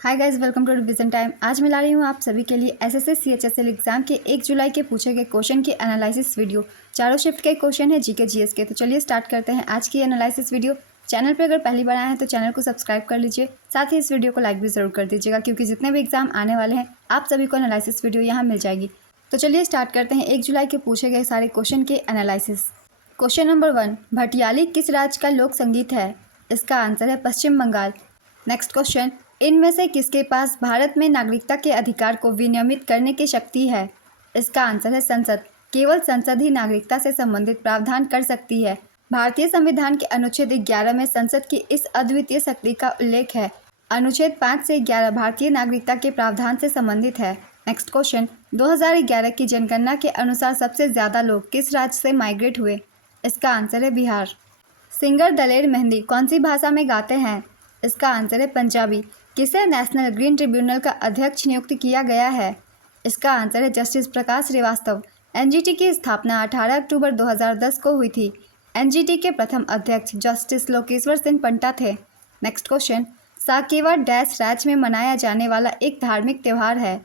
Hi guys, welcome to revision time. आज मैं ला रही हूँ आप सभी के लिए एसएससी सीएचएसएल एग्जाम के 1 जुलाई के पूछे गए क्वेश्चन के एनालिसिस वीडियो। चारों शिफ्ट के क्वेश्चन है जीके जीएस के। तो चलिए स्टार्ट करते हैं आज की एनालिसिस वीडियो। चैनल पर अगर पहली बार आए हैं तो चैनल को सब्सक्राइब कर लीजिए, साथ ही इस वीडियो को लाइक भी जरूर कर दीजिएगा, क्योंकि जितने भी एग्जाम आने वाले हैं आप सभी को एनालिसिस वीडियो यहाँ मिल जाएगी। तो चलिए स्टार्ट करते हैं 1 जुलाई के पूछे गए सारे क्वेश्चन के एनालिसिस। क्वेश्चन नंबर 1, भटियाली किस राज्य का लोक संगीत है? इसका आंसर है पश्चिम बंगाल। नेक्स्ट क्वेश्चन, इनमें से किसके पास भारत में नागरिकता के अधिकार को विनियमित करने की शक्ति है? इसका आंसर है संसद। केवल संसद ही नागरिकता से संबंधित प्रावधान कर सकती है। भारतीय संविधान के अनुच्छेद 11 में संसद की इस अद्वितीय शक्ति का उल्लेख है। अनुच्छेद 5 से 11 भारतीय नागरिकता के प्रावधान से संबंधित है। नेक्स्ट क्वेश्चन, 2011 की जनगणना के अनुसार सबसे ज्यादा लोग किस राज्य से माइग्रेट हुए? इसका आंसर है बिहार। सिंगर दलेर मेहंदी कौन सी भाषा में गाते हैं? इसका आंसर है पंजाबी। किसे नेशनल ग्रीन ट्रिब्यूनल का अध्यक्ष नियुक्त किया गया है? इसका आंसर है जस्टिस प्रकाश श्रीवास्तव। एनजीटी की स्थापना 18 अक्टूबर 2010 को हुई थी। एनजीटी के प्रथम अध्यक्ष जस्टिस लोकेश्वर सिंह पंटा थे। नेक्स्ट क्वेश्चन, साकेवा डैश राज्य में मनाया जाने वाला एक धार्मिक त्यौहार है।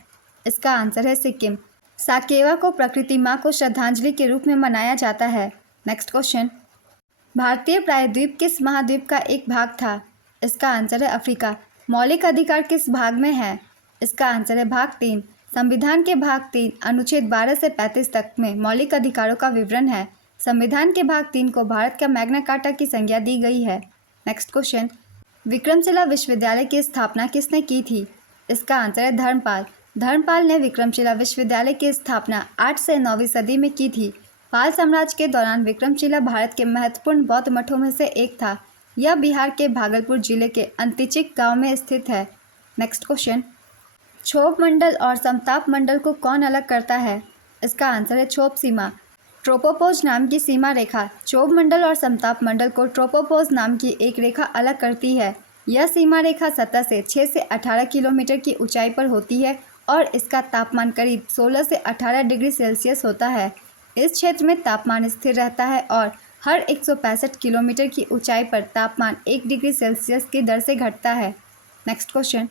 इसका आंसर है सिक्किम। साकेवा को प्रकृति माँ को श्रद्धांजलि के रूप में मनाया जाता है। नेक्स्ट क्वेश्चन, भारतीय प्रायद्वीप किस महाद्वीप का एक भाग था? इसका आंसर है अफ्रीका। मौलिक अधिकार किस भाग में है? इसका आंसर है भाग 3। संविधान के भाग 3 अनुच्छेद 12 से 35 तक में मौलिक अधिकारों का विवरण है। संविधान के भाग 3 को भारत का मैग्ना कार्टा की संज्ञा दी गई है। नेक्स्ट क्वेश्चन, विक्रमशिला विश्वविद्यालय की स्थापना किसने की थी? इसका आंसर है धर्मपाल। धर्मपाल ने विक्रमशिला विश्वविद्यालय की स्थापना 8 से 9वीं सदी में की थी। पाल साम्राज्य के दौरान विक्रमशिला भारत के महत्वपूर्ण बौद्ध मठों में से एक था। यह बिहार के भागलपुर जिले के अंतिचिक गांव में स्थित है। नेक्स्ट क्वेश्चन, क्षोभ मंडल और समताप मंडल को कौन अलग करता है? इसका आंसर है क्षोभ सीमा। ट्रोपोपोज नाम की सीमा रेखा क्षोभ मंडल और समताप मंडल को ट्रोपोपोज नाम की एक रेखा अलग करती है। यह सीमा रेखा सतह से 6 से 18 किलोमीटर की ऊंचाई पर होती है और इसका तापमान करीब 16 से 18 डिग्री सेल्सियस होता है। इस क्षेत्र में तापमान स्थिर रहता है और हर 165 किलोमीटर की ऊंचाई पर तापमान 1 डिग्री सेल्सियस की दर से घटता है। नेक्स्ट क्वेश्चन,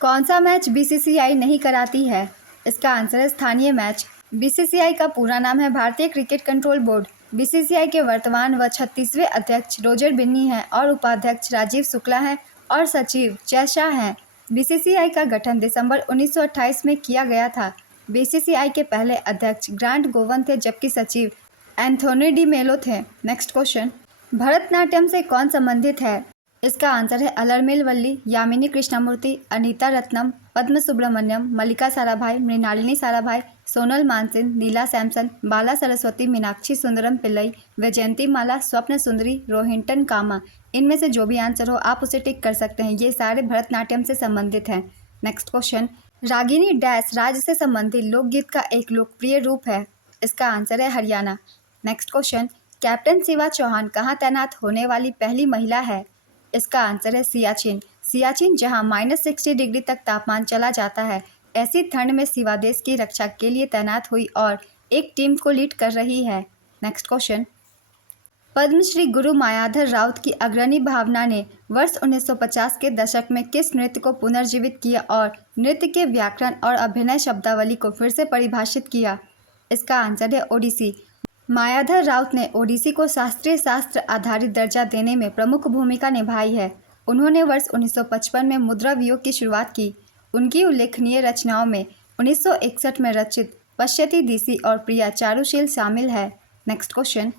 कौन सा मैच बीसीसीआई नहीं कराती है? इसका आंसर है स्थानीय मैच। बीसीसीआई का पूरा नाम है भारतीय क्रिकेट कंट्रोल बोर्ड। बीसीसीआई के वर्तमान व 36वें अध्यक्ष रोजर बिन्नी हैं और उपाध्यक्ष राजीव शुक्ला हैं और सचिव जय शाह हैं। बीसीसीआई का गठन दिसंबर 1928 में किया गया था। बीसीसीआई के पहले अध्यक्ष ग्रांट गोवन थे, जबकि सचिव एंथोनी डी मेलो थे। नेक्स्ट क्वेश्चन, भरतनाट्यम से कौन संबंधित है? इसका आंसर है अलरमेल वल्ली, यामिनी कृष्णमूर्ति, अनीता रत्नम, पद्म सुब्रमण्यम, मल्लिका साराभाई, मृणालिनी साराभाई, सोनल मानसिंह, नीला सैमसन, बाला सरस्वती, मीनाक्षी सुंदरम पिल्लई, वैजयंती माला, स्वप्न सुंदरी, रोहिंटन कामा। इनमें से जो भी आंसर हो आप उसे टिक कर सकते हैं। ये सारे भरतनाट्यम से संबंधित हैं। नेक्स्ट क्वेश्चन, रागिनी डैश राज्य से संबंधित लोकगीत का एक लोकप्रिय रूप है। इसका आंसर है Haryana. Next question, captain Shiva Chauhan कहाँ तैनात होने वाली पहली महिला है? इसका आंसर है सियाचिन। सियाचिन जहाँ -60 डिग्री तक तापमान चला जाता है, ऐसी ठंड में शिवा देश की रक्षा के लिए तैनात हुई और एक टीम को लीड कर रही है। नेक्स्ट क्वेश्चन, पद्मश्री गुरु मायाधर राउत की अग्रणी भावना ने वर्ष 1950 के दशक में किस नृत्य को पुनर्जीवित किया और नृत्य के व्याकरण और अभिनय शब्दावली को फिर से परिभाषित किया? इसका आंसर है ओडिसी। मायाधर राउत ने ओडिसी को शास्त्रीय शास्त्र आधारित दर्जा देने में प्रमुख भूमिका निभाई है। उन्होंने वर्ष 1955 में मुद्रा वियोग की शुरुआत की। उनकी उल्लेखनीय रचनाओं में 1961 में रचित पश्यति दिशि और प्रिया चारुशील शामिल है। नेक्स्ट क्वेश्चन,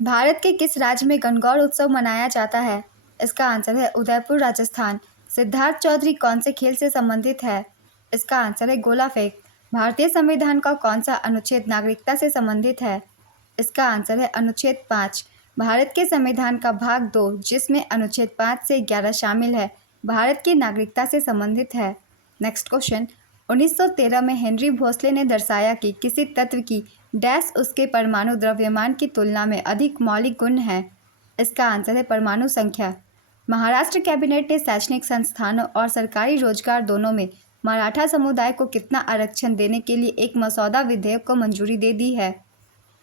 भारत के किस राज्य में गणगौर उत्सव मनाया जाता है? इसका आंसर है उदयपुर, राजस्थान। सिद्धार्थ चौधरी कौन से खेल से संबंधित है? इसका आंसर है गोला फेंक। भारतीय संविधान का कौन सा अनुच्छेद नागरिकता से संबंधित है? इसका आंसर है अनुच्छेद 5। भारत के संविधान का भाग 2, जिसमें अनुच्छेद 5 से 11 शामिल है, भारत की नागरिकता से संबंधित है। नेक्स्ट क्वेश्चन, 1913 में हेनरी भोसले ने दर्शाया कि किसी तत्व की डैश उसके परमाणु द्रव्यमान की तुलना में अधिक मौलिक गुण है। इसका आंसर है परमाणु संख्या। महाराष्ट्र कैबिनेट ने शैक्षणिक संस्थानों और सरकारी रोजगार दोनों में मराठा समुदाय को कितना आरक्षण देने के लिए एक मसौदा विधेयक को मंजूरी दे दी है?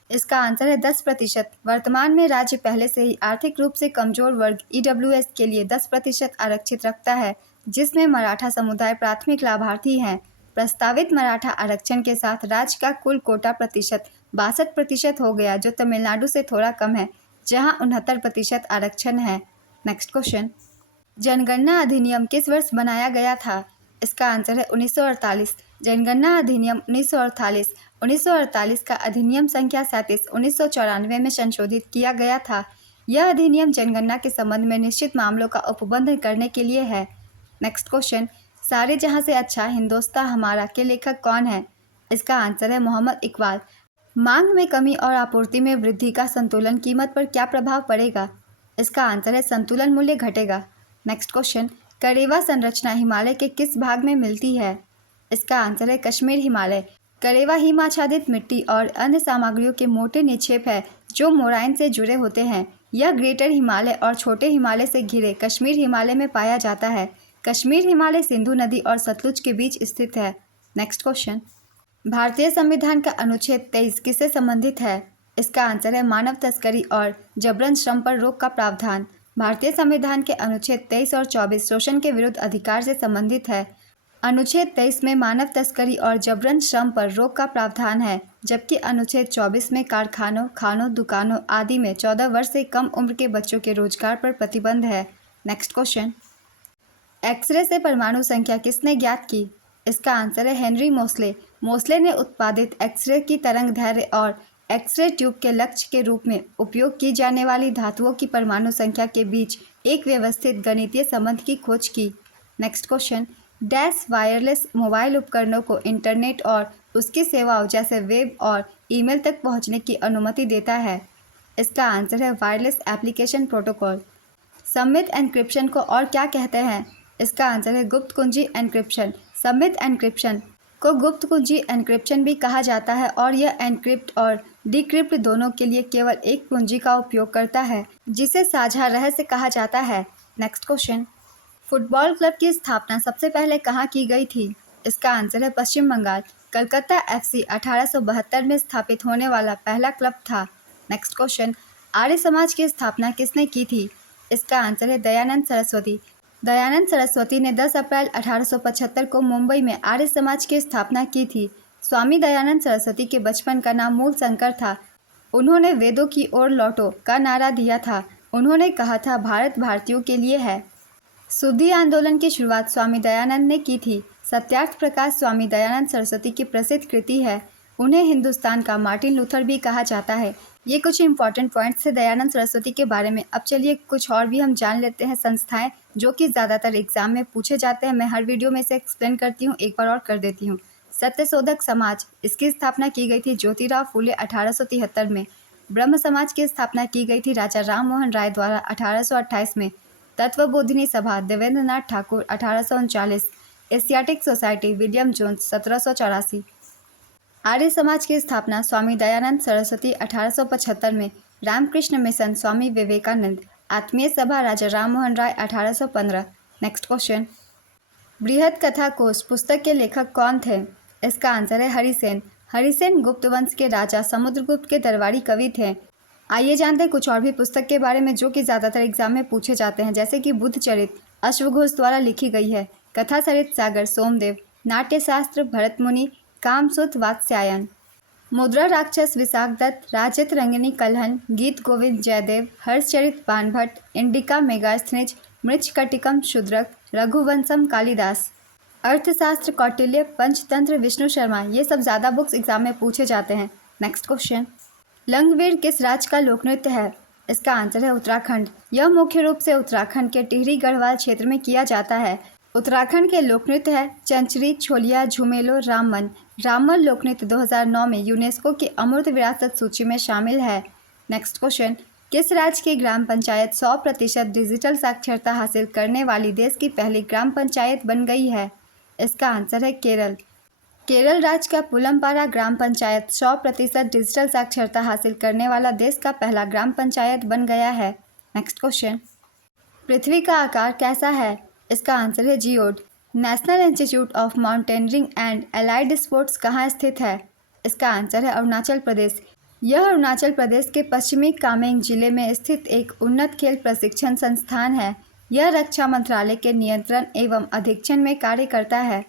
इसका आंसर है 10%। वर्तमान में राज्य पहले से ही आर्थिक रूप से कमजोर वर्ग ईडब्ल्यूएस के लिए 10% आरक्षित रखता है, जिसमें मराठा समुदाय प्राथमिक लाभार्थी हैं। प्रस्तावित मराठा आरक्षण के साथ राज्य का कुल कोटा प्रतिशत 62% हो गया, जो तमिलनाडु से थोड़ा कम है, जहां 69% आरक्षण है। नेक्स्ट क्वेश्चन, जनगणना अधिनियम किस वर्ष बनाया गया था? इसका आंसर है 1948। जनगणना अधिनियम 1948। 1948 का अधिनियम संख्या 37 1994 में संशोधित किया गया था। यह अधिनियम जनगणना के संबंध में निश्चित मामलों का उपबंध करने के लिए है। नेक्स्ट क्वेश्चन, सारे जहां से अच्छा हिंदोस्तां हमारा के लेखक कौन है? इसका आंसर है मोहम्मद इकबाल। मांग में कमी और आपूर्ति में वृद्धि का संतुलन कीमत पर क्या प्रभाव पड़ेगा? इसका आंसर है संतुलन मूल्य घटेगा। नेक्स्ट क्वेश्चन, करेवा संरचना हिमालय के किस भाग में मिलती है? इसका आंसर है कश्मीर हिमालय। करेवा हिम आच्छादित मिट्टी और अन्य सामग्रियों के मोटे निक्षेप है जो मोराइन से जुड़े होते हैं। यह ग्रेटर हिमालय और छोटे हिमालय से घिरे कश्मीर हिमालय में पाया जाता है। कश्मीर हिमालय सिंधु नदी और सतलुज के बीच स्थित है। नेक्स्ट क्वेश्चन, भारतीय संविधान का अनुच्छेद 23 किससे संबंधित है? इसका आंसर है मानव तस्करी और जबरन श्रम पर रोक का प्रावधान। भारतीय संविधान के अनुच्छेद 23 और 24 शोषण के विरुद्ध अधिकार से संबंधित है। अनुच्छेद 23 में मानव तस्करी और जबरन श्रम पर रोक का प्रावधान है, जबकि अनुच्छेद 24 में कारखानों, खानों, दुकानों आदि में 14 वर्ष से कम उम्र के बच्चों के रोजगार पर प्रतिबंध है। नेक्स्ट क्वेश्चन, एक्सरे से परमाणु संख्या किसने ज्ञात की? इसका आंसर है हेनरी मोसले। मोसले ने उत्पादित एक्सरे की तरंग दैर्घ्य और एक्सरे ट्यूब के लक्ष्य के रूप में उपयोग की जाने वाली धातुओं की परमाणु संख्या के बीच एक व्यवस्थित गणितीय संबंध की खोज की। Next question, dash wireless mobile उपकरणों को इंटरनेट और उसकी सेवाओं जैसे वेब और ईमेल तक पहुंचने की अनुमति देता है? इसका आंसर है वायरलेस एप्लीकेशन प्रोटोकॉल। सममित एन्क्रिप्शन को और क्या कहते हैं? इसका आंसर है गुप्त कुंजी एन्क्रिप्शन। सममित एन्क्रिप्शन को गुप्त कुंजी एन्क्रिप्शन भी कहा जाता है और यह एन्क्रिप्ट और डिक्रिप्ट दोनों के लिए केवल एक कुंजी का उपयोग करता है, जिसे साझा रहस्य कहा जाता है। नेक्स्ट क्वेश्चन, फुटबॉल क्लब की स्थापना सबसे पहले कहाँ की गई थी? इसका आंसर है पश्चिम बंगाल। कलकत्ता FC 1872 में स्थापित होने वाला पहला क्लब था। नेक्स्ट क्वेश्चन, आर्य समाज की स्थापना किसने की थी? इसका आंसर है दयानंद सरस्वती। दयानंद सरस्वती ने 10 अप्रैल 1875 को मुंबई में आर्य समाज की स्थापना की थी। स्वामी दयानंद सरस्वती के बचपन का नाम मूल शंकर था। उन्होंने वेदों की ओर लौटो का नारा दिया था। उन्होंने कहा था भारत भारतीयों के लिए है। शुद्धि आंदोलन की शुरुआत स्वामी दयानंद ने की थी। सत्यार्थ प्रकाश स्वामी दयानंद सरस्वती की प्रसिद्ध कृति है। उन्हें हिंदुस्तान का मार्टिन लूथर भी कहा जाता है। ये कुछ इंपॉर्टेंट पॉइंट्स थे दयानंद सरस्वती के बारे में। अब चलिए कुछ और भी हम जान लेते हैं संस्थाएं जो कि ज़्यादातर एग्जाम में पूछे जाते हैं। मैं हर वीडियो में इसे एक्सप्लेन करती हूँ, एक बार और कर देती हूँ। सत्यशोधक समाज, इसकी स्थापना की गई थी ज्योतिराव फूले 1873 में। ब्रह्म समाज की स्थापना की गई थी राजा राम मोहन राय द्वारा 1828 में। Tattvabodhini Sabha Devendranath Thakur 1839। Asiatic Society William Jones 1784। Arya Samaj की स्थापना स्वामी दयानंद सरस्वती 1875 में। Ramakrishna mission Swami Vivekananda. Atmiya Sabha Raja Ram Mohan Roy 1815। Next question, Brihad Katha कोश पुस्तक के लेखक कौन थे? इसका आंसर है हरिसेन। हरिसेन गुप्त वंश के राजा समुद्रगुप्त के दरबारी कवि थे। आइए जानते हैं कुछ और भी पुस्तक के बारे में जो कि ज़्यादातर एग्जाम में पूछे जाते हैं, जैसे कि बुद्ध चरित अश्वघोष द्वारा लिखी गई है। कथा सरित सागर सोमदेव। नाट्यशास्त्र भरत मुनि। कामसूत्र वात्स्यायन। मुद्रा राक्षस विशाख दत्त। राजत रंगिनी कलहन। गीत गोविंद जयदेव। हर्षचरित बाणभट्ट। इंडिका मेगास्थनिज। मृच्छकटिकम शूद्रक। रघुवंशम कालिदास। अर्थशास्त्र कौटिल्य। पंचतंत्र विष्णु शर्मा। ये सब ज़्यादा बुक्स एग्जाम में पूछे जाते हैं। नेक्स्ट क्वेश्चन, लंगवीर किस राज्य का लोकनृत्य है? इसका आंसर है उत्तराखंड। यह मुख्य रूप से उत्तराखंड के टिहरी गढ़वाल क्षेत्र में किया जाता है। उत्तराखंड के लोकनृत्य है चंचरी, छोलिया, झुमेलो, राममन। राममन लोकनृत्य 2009 में यूनेस्को की अमूर्त विरासत सूची में शामिल है। नेक्स्ट क्वेश्चन, किस राज्य की ग्राम पंचायत 100% डिजिटल साक्षरता हासिल करने वाली देश की पहली ग्राम पंचायत बन गई है? इसका आंसर है केरल। केरल राज्य का पुलमपारा ग्राम पंचायत 100% डिजिटल साक्षरता हासिल करने वाला देश का पहला ग्राम पंचायत बन गया है। नेक्स्ट क्वेश्चन, पृथ्वी का आकार कैसा है? इसका आंसर है geode. National institute of mountaineering and allied sports कहाँ स्थित है? इसका आंसर है अरुणाचल प्रदेश। यह अरुणाचल प्रदेश के पश्चिमी कामेंग जिले में स्थित एक उन्नत खेल प्रशिक्षण संस्थान है। यह रक्षा मंत्रालय के नियंत्रण एवं अधीक्षण में कार्य करता है।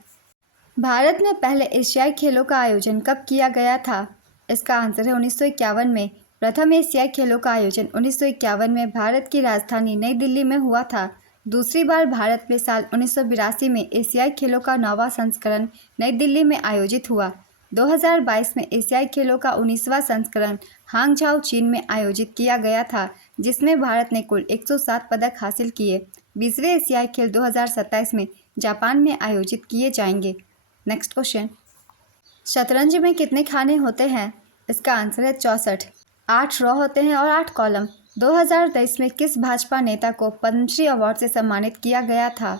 भारत में पहले एशियाई खेलों का आयोजन कब किया गया था? इसका आंसर है 1951 में। प्रथम एशियाई खेलों का आयोजन 1951 में भारत की राजधानी नई दिल्ली में हुआ था। दूसरी बार भारत में साल 1982 में एशियाई खेलों का 9वां संस्करण नई दिल्ली में आयोजित हुआ। 2022 में एशियाई खेलों का 19वां संस्करण हांगझाओ चीन में आयोजित किया गया था, जिसमें भारत ने कुल 107 पदक हासिल किए। 20वें एशियाई खेल 2027 में जापान में आयोजित किए जाएंगे। नेक्स्ट क्वेश्चन, शतरंज में कितने खाने होते हैं? इसका आंसर है 64। 8 रो होते हैं और 8 कॉलम। 2023 में किस भाजपा नेता को पद्मश्री अवार्ड से सम्मानित किया गया था?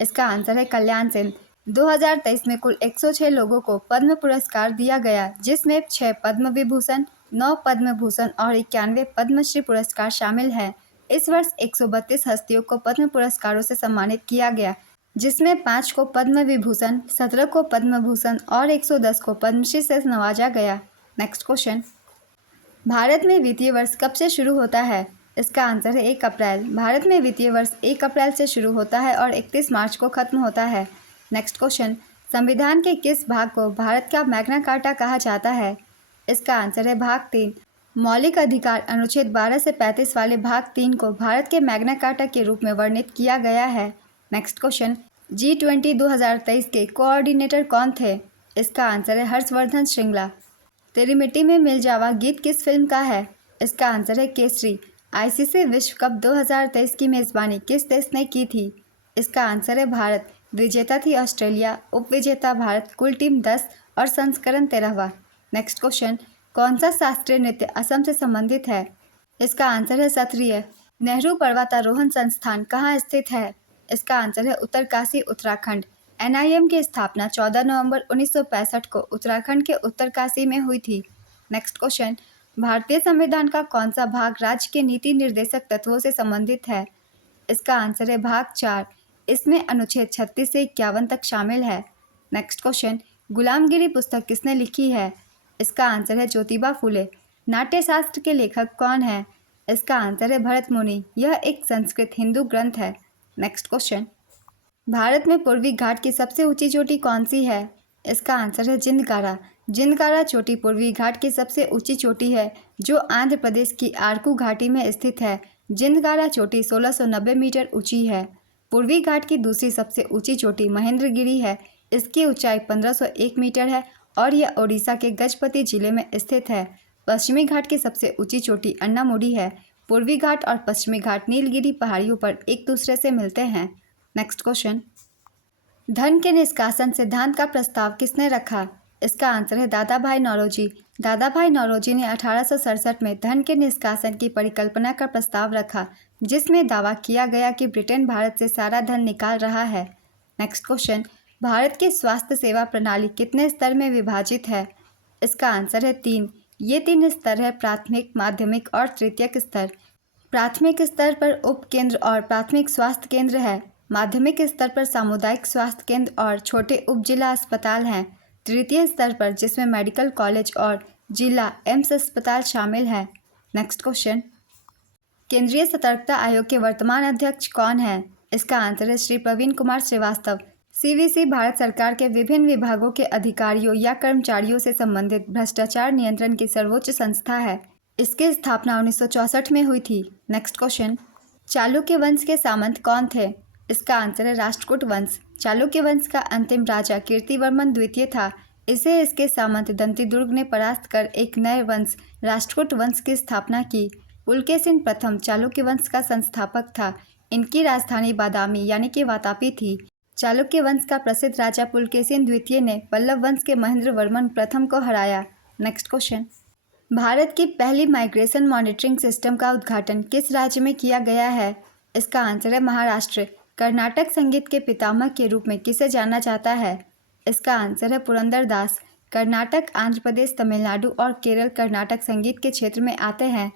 इसका आंसर है कल्याण सिंह। 2023 में कुल 106 लोगों को पद्म पुरस्कार दिया गया, जिसमें 6 पद्म विभूषण, 9 पद्म भूषण और 91 पद्मश्री पुरस्कार शामिल हैं। इस वर्ष 132 हस्तियों को पद्म पुरस्कारों से सम्मानित किया गया, जिसमें 5 को पद्म विभूषण, 17 को पद्म भूषण और 110 को पद्मश्री से नवाजा गया। नेक्स्ट क्वेश्चन, भारत में वित्तीय वर्ष कब से शुरू होता है? इसका आंसर है 1 अप्रैल। भारत में वित्तीय वर्ष 1 अप्रैल से शुरू होता है और 31 मार्च को खत्म होता है। नेक्स्ट क्वेश्चन, संविधान के किस भाग को भारत का मैग्ना कार्टा कहा जाता है? इसका आंसर है भाग 3। मौलिक अधिकार अनुच्छेद 12 से 35 वाले भाग 3 को भारत के मैग्ना कार्टा के रूप में वर्णित किया गया है। नेक्स्ट क्वेश्चन, G20 2023 के कोऑर्डिनेटर कौन थे? इसका आंसर है हर्षवर्धन श्रृंगला। तेरी मिट्टी में मिल जावा गीत किस फिल्म का है? इसका आंसर है केसरी। आईसीसी विश्व कप 2023 की मेज़बानी किस देश ने की थी? इसका आंसर है भारत। विजेता थी ऑस्ट्रेलिया, उपविजेता भारत। कुल टीम 10 और संस्करण 13वां। नेक्स्ट क्वेश्चन, कौन सा शास्त्रीय नृत्य असम से संबंधित है? इसका आंसर है सत्रिय। नेहरू पर्वतारोहण संस्थान कहाँ स्थित है? इसका आंसर है उत्तरकाशी, उत्तराखंड। NIM की स्थापना 14 नवंबर 1965 को उत्तराखंड के उत्तरकाशी में हुई थी। नेक्स्ट क्वेश्चन, भारतीय संविधान का कौन सा भाग राज्य के नीति निर्देशक तत्वों से संबंधित है? इसका आंसर है भाग 4। इसमें अनुच्छेद 36 से 51 तक शामिल है। नेक्स्ट क्वेश्चन, गुलामगिरी पुस्तक किसने लिखी है? इसका आंसर है ज्योतिबा फुले। नाट्यशास्त्र के लेखक कौन है? इसका आंसर है भरत मुनि। यह एक संस्कृत हिंदू ग्रंथ है। नेक्स्ट क्वेश्चन, भारत में पूर्वी घाट की सबसे ऊंची चोटी कौन सी है? इसका आंसर है जिंदकारा। जिंदकारा चोटी पूर्वी घाट की सबसे ऊंची चोटी है, जो आंध्र प्रदेश की आरकू घाटी में स्थित है। जिंदकारा चोटी 1690 मीटर ऊंची है। पूर्वी घाट की दूसरी सबसे ऊंची चोटी महेंद्रगिरी है। इसकी ऊंचाई 1501 मीटर है और यह ओडिशा के गजपति जिले में स्थित है। पश्चिमी घाट की सबसे ऊंची चोटी अन्नामुडी है। पूर्वी घाट और पश्चिमी घाट नीलगिरी पहाड़ियों पर एक दूसरे से मिलते हैं। नेक्स्ट क्वेश्चन, धन के निष्कासन सिद्धांत का प्रस्ताव किसने रखा? इसका आंसर है दादा भाई नौरोजी। दादा भाई नौरोजी ने 1867 में धन के निष्कासन की परिकल्पना का प्रस्ताव रखा, जिसमें दावा किया गया कि ब्रिटेन भारत से सारा धन निकाल रहा है। नेक्स्ट क्वेश्चन, भारत की स्वास्थ्य सेवा प्रणाली कितने स्तर में विभाजित है? इसका आंसर है 3। ये 3 स्तर है, प्राथमिक, माध्यमिक और तृतीयक स्तर। प्राथमिक स्तर पर उप केंद्र और प्राथमिक स्वास्थ्य केंद्र है। माध्यमिक स्तर पर सामुदायिक स्वास्थ्य केंद्र और छोटे उप जिला अस्पताल हैं। तृतीय स्तर पर, जिसमें मेडिकल कॉलेज और जिला एम्स अस्पताल शामिल है। नेक्स्ट क्वेश्चन, केंद्रीय सतर्कता आयोग के वर्तमान अध्यक्ष कौन है? इसका आंसर है श्री प्रवीण कुमार श्रीवास्तव। CVC भारत सरकार के विभिन्न विभागों के अधिकारियों या कर्मचारियों से संबंधित भ्रष्टाचार नियंत्रण की सर्वोच्च संस्था है। इसकी स्थापना 1964 में हुई थी। नेक्स्ट क्वेश्चन, चालुक्य वंश के सामंत कौन थे? इसका आंसर है राष्ट्रकूट वंश। चालुक्य वंश का अंतिम राजा कीर्तिवर्मन द्वितीय था। इसे इसके सामंत दंतिदुर्ग ने परास्त कर एक नए वंश राष्ट्रकूट वंश की स्थापना की। पुलकेशिन प्रथम चालुक्य वंश का संस्थापक था। इनकी राजधानी बादामी यानी कि वातापी थी। चालुक्य वंश का प्रसिद्ध राजा पुलकेशिन द्वितीय ने पल्लव वंश के महेंद्र वर्मन प्रथम को हराया। नेक्स्ट क्वेश्चन, भारत की पहली माइग्रेशन मॉनिटरिंग सिस्टम का उद्घाटन किस राज्य में किया गया है? इसका आंसर है महाराष्ट्र। कर्नाटक संगीत के पितामह के रूप में किसे जाना जाता है? इसका आंसर है पुरंदर दास। कर्नाटक, आंध्र प्रदेश, तमिलनाडु और केरल कर्नाटक संगीत के क्षेत्र में आते हैं।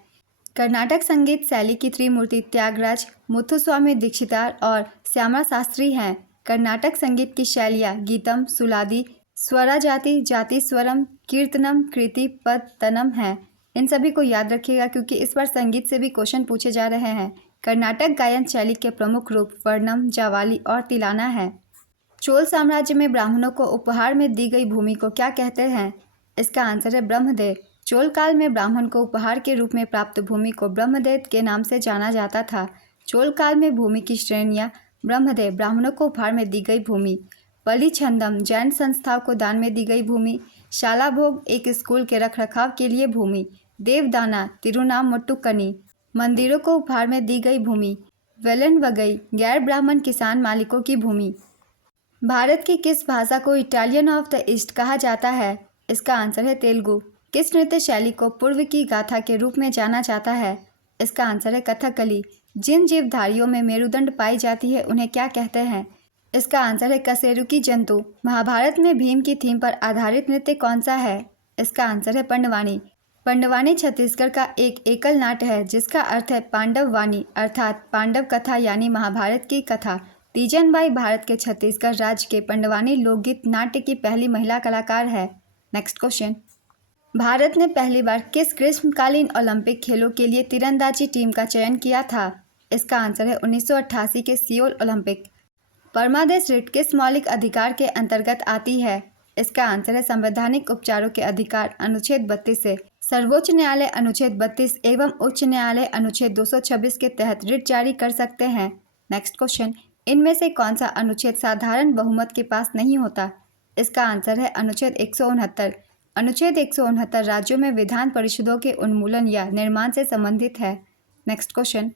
कर्नाटक संगीत शैली की त्रिमूर्ति त्यागराज, मुथुस्वामी दीक्षितार और श्यामा शास्त्री हैं। कर्नाटक संगीत की शैलियाँ गीतम, सुलादी, स्वराजाति, जाति स्वरम, कीर्तनम, कृति, पद, तनम हैं। इन सभी को याद रखिएगा, क्योंकि इस बार संगीत से भी क्वेश्चन पूछे जा रहे हैं। कर्नाटक गायन शैली के प्रमुख रूप वर्णम, जावाली और तिलाना है। चोल साम्राज्य में ब्राह्मणों को उपहार में दी गई भूमि को क्या कहते हैं? इसका आंसर है ब्रह्मदेव। चोल काल में ब्राह्मण को उपहार के रूप में प्राप्त भूमि को ब्रह्मदेव के नाम से जाना जाता था। चोल काल में भूमि की श्रेणियाँ: ब्रह्मदेव, ब्राह्मणों को उपहार में दी गई भूमि; पलिछंदम, जैन संस्थाओं को दान में दी गई भूमि; शाला भोग, एक स्कूल के रखरखाव के लिए भूमि; देवदाना, तिरुनामुट्टुकनी, मंदिरों को उपहार में दी गई भूमि; वेलनवगई, गैर ब्राह्मण किसान मालिकों की भूमि। भारत की किस भाषा को इटालियन ऑफ द ईस्ट कहा जाता है? इसका आंसर है तेलुगु। किस नृत्य शैली को पूर्व की गाथा के रूप में जाना जाता है? इसका आंसर है कथकली। जिन जीवधारियों में मेरुदंड पाई जाती है उन्हें क्या कहते हैं? इसका आंसर है कशेरुकी जंतु। महाभारत में भीम की थीम पर आधारित नृत्य कौन सा है? इसका आंसर है पंडवानी। पंडवानी छत्तीसगढ़ का एक एकल नाट्य है जिसका अर्थ है पांडव वाणी, अर्थात पांडव कथा यानी महाभारत की कथा। तीजनबाई भारत के छत्तीसगढ़ राज्य के पंडवानी लोकगीत नाट्य की पहली महिला कलाकार है। नेक्स्ट क्वेश्चन, भारत ने पहली बार किस ग्रीष्मकालीन ओलंपिक खेलों के लिए तीरंदाजी टीम का चयन किया था? इसका आंसर है 1988 के सियोल ओलंपिक। परमादेश रिट किस मौलिक अधिकार के अंतर्गत आती है? इसका आंसर है संवैधानिक उपचारों के अधिकार अनुच्छेद 32 से। सर्वोच्च न्यायालय अनुच्छेद 32 एवं उच्च न्यायालय अनुच्छेद 226 के तहत रिट जारी कर सकते हैं। नेक्स्ट क्वेश्चन, इनमें से कौन सा अनुच्छेद साधारण बहुमत के पास नहीं होता? इसका आंसर है अनुच्छेद 169। अनुच्छेद 169 राज्यों में विधान परिषदों के उन्मूलन या निर्माण से संबंधित है। नेक्स्ट क्वेश्चन,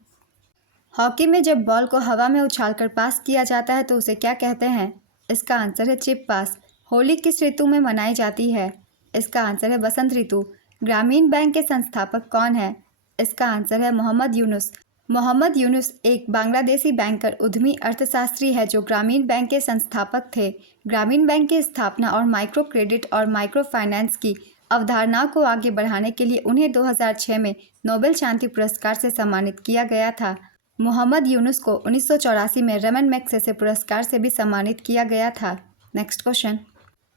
हॉकी में जब बॉल को हवा में उछालकर पास किया जाता है तो उसे क्या कहते हैं? इसका आंसर है चिप पास। होली किस ऋतु में मनाई जाती है? इसका आंसर है बसंत ऋतु। ग्रामीण बैंक के संस्थापक कौन है? इसका आंसर है मोहम्मद यूनुस। मोहम्मद यूनुस एक बांग्लादेशी बैंकर, उद्यमी, अर्थशास्त्री है जो ग्रामीण बैंक के संस्थापक थे। ग्रामीण बैंक की स्थापना और माइक्रो क्रेडिट और माइक्रो फाइनेंस की अवधारणाओं को आगे बढ़ाने के लिए उन्हें 2006 में नोबेल शांति पुरस्कार से सम्मानित किया गया था। मोहम्मद यूनुस को 1984 में रमन मैगसेसे पुरस्कार से भी सम्मानित किया गया था। नेक्स्ट क्वेश्चन,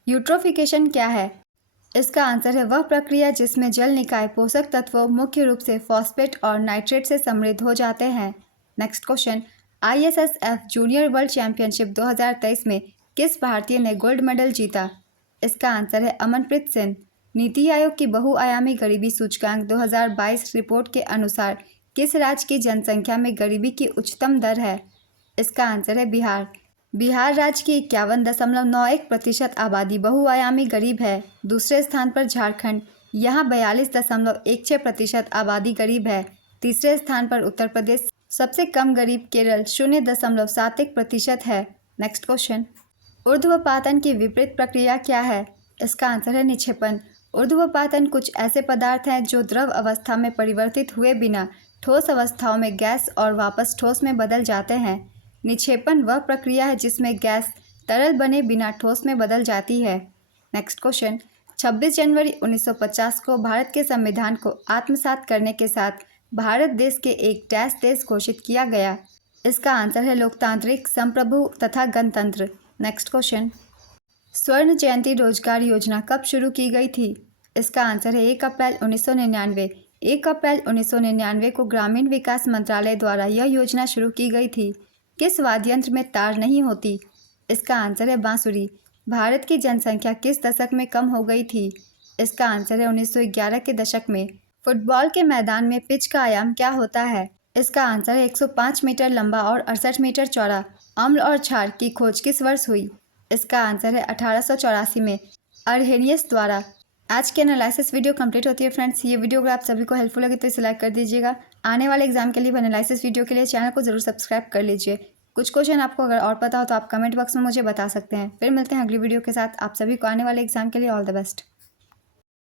यूट्रोफिकेशन क्या है? इसका आंसर है वह प्रक्रिया जिसमें जल निकाय पोषक तत्वों मुख्य रूप से फॉस्फेट और नाइट्रेट से समृद्ध हो जाते हैं। Next question, ISSF junior world championship 2023 में किस भारतीय ने गोल्ड मेडल जीता? इसका आंसर है अमनप्रीत सिंह। नीति आयोग की बहुआयामी गरीबी सूचकांक 2022 रिपोर्ट के अनुसार किस राज्य की जनसंख्या में गरीबी की उच्चतम दर है? इसका आंसर है बिहार। बिहार राज्य की 51.91% आबादी बहुआयामी गरीब है। दूसरे स्थान पर झारखंड, यहाँ 42.16% आबादी गरीब है। तीसरे स्थान पर उत्तर प्रदेश, सबसे कम गरीब केरल 0.71% है। नेक्स्ट क्वेश्चन, ऊर्ध्वपातन की विपरीत प्रक्रिया क्या है? इसका आंसर है निक्षेपण। ऊर्ध्वपातन कुछ ऐसे पदार्थ हैं जो द्रव अवस्था में परिवर्तित हुए बिना ठोस अवस्थाओं में गैस और वापस ठोस में बदल जाते हैं। निक्षेपण वह प्रक्रिया है जिसमें गैस तरल बने बिना ठोस में बदल जाती है। नेक्स्ट क्वेश्चन, 26 जनवरी 1950 को भारत के संविधान को आत्मसात करने के साथ भारत देश के एक डैश देश घोषित किया गया। इसका आंसर है लोकतांत्रिक, संप्रभु तथा गणतंत्र। नेक्स्ट क्वेश्चन, स्वर्ण जयंती रोजगार योजना कब शुरू की गई थी? इसका आंसर है 1 अप्रैल 1999। 1 अप्रैल 1999 को ग्रामीण विकास मंत्रालय द्वारा यह योजना शुरू की गई थी। किस वाद्य यंत्र में तार नहीं होती? इसका आंसर है बांसुरी। भारत की जनसंख्या किस दशक में कम हो गई थी? इसका आंसर है 1911 के दशक में। फुटबॉल के मैदान में पिच का आयाम क्या होता है? इसका आंसर है 105 मीटर लंबा और 68 मीटर चौड़ा। अम्ल और क्षार की खोज किस वर्ष हुई? इसका आंसर है 1884 में अर्हेनियस द्वारा। आज की एनालिसिस वीडियो कंप्लीट होती है फ्रेंड्स। ये वीडियो अगर आप सभी को हेल्पफुल लगे तो इसे लाइक कर दीजिएगा। आने वाले एग्जाम के लिए एनालिसिस वीडियो के लिए चैनल को जरूर सब्सक्राइब कर लीजिए। कुछ क्वेश्चन आपको अगर और पता हो तो आप कमेंट बॉक्स में मुझे बता सकते हैं। फिर मिलते हैं अगली वीडियो के साथ। आप सभी को आने वाले एग्जाम के लिए ऑल द बेस्ट।